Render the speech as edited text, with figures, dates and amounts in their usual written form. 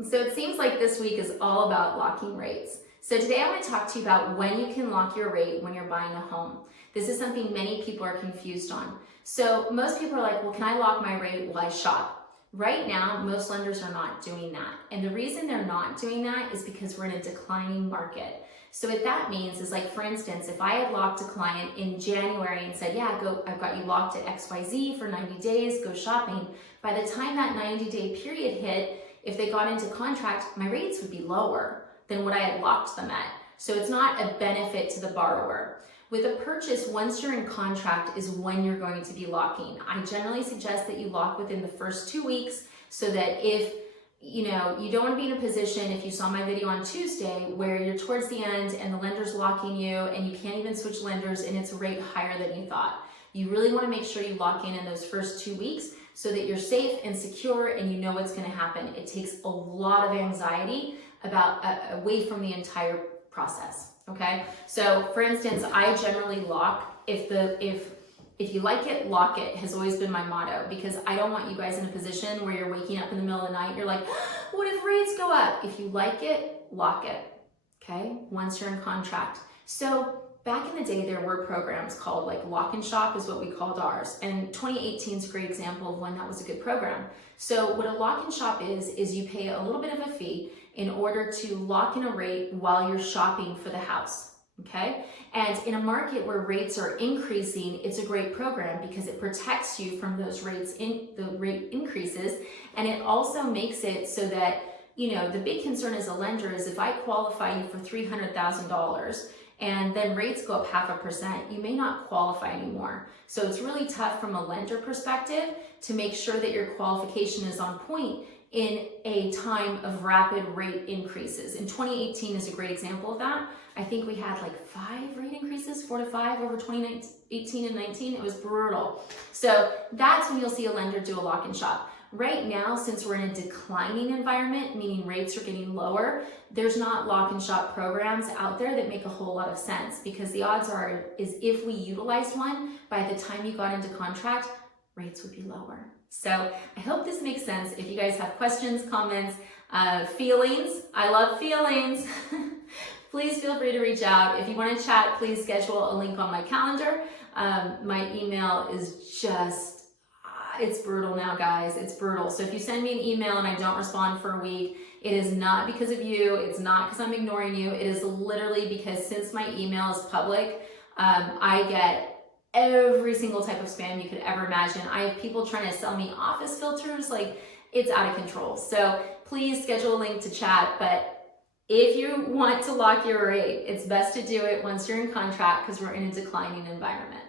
So it seems like this week is all about locking rates. So today I want to talk to you about when you can lock your rate when you're buying a home. This is something many people are confused on. So most people are like, well, can I lock my rate while I shop? Right now, most lenders are not doing that. And the reason they're not doing that is because we're in a declining market. So what that means is, like, for instance, if I had locked a client in January and said, yeah, I've got you locked at XYZ for 90 days, go shopping. By the time that 90-day period hit, if they got into contract, my rates would be lower than what I had locked them at. So it's not a benefit to the borrower. With a purchase, once you're in contract is when you're going to be locking. I generally suggest that you lock within the first 2 weeks so that if you don't want to be in a position, if you saw my video on Tuesday, where you're towards the end and the lender's locking you and you can't even switch lenders and it's a rate higher than you thought. You really want to make sure you lock in those first 2 weeks so that you're safe and secure and you know what's going to happen. It takes a lot of anxiety away from the entire process. Okay, so for instance, I generally lock if you like it, lock it has always been my motto, because I don't want you guys in a position where you're waking up in the middle of the night and you're like, what if rates go up? If you like it, lock it. Okay, once you're in contract. So back in the day, there were programs called like Lock and Shop is what we called ours. And 2018 is a great example of when that was a good program. So what a Lock and Shop is you pay a little bit of a fee in order to lock in a rate while you're shopping for the house. Okay, and in a market where rates are increasing, it's a great program because it protects you from those rate increases, and it also makes it so that, the big concern as a lender is if I qualify you for $300,000 and then rates go up 0.5%, you may not qualify anymore. So it's really tough from a lender perspective to make sure that your qualification is on point in a time of rapid rate increases. And 2018 is a great example of that. I think we had like 5 rate increases, 4 to 5 over 2018 and 19. It was brutal. So that's when you'll see a lender do a lock and shop. Right now, since we're in a declining environment, meaning rates are getting lower, there's not lock and shop programs out there that make a whole lot of sense, because the odds are is if we utilized one, by the time you got into contract, rates would be lower. So I hope this makes sense. If you guys have questions, comments, feelings, I love feelings. Please feel free to reach out. If you want to chat, please schedule a link on my calendar. My email is just, it's brutal now, guys. It's brutal. So if you send me an email and I don't respond for a week, it is not because of you. It's not because I'm ignoring you. It is literally because since my email is public, I get every single type of spam you could ever imagine. I have people trying to sell me office filters. Like, it's out of control. So please schedule a link to chat. But if you want to lock your rate, it's best to do it once you're in contract, because we're in a declining environment.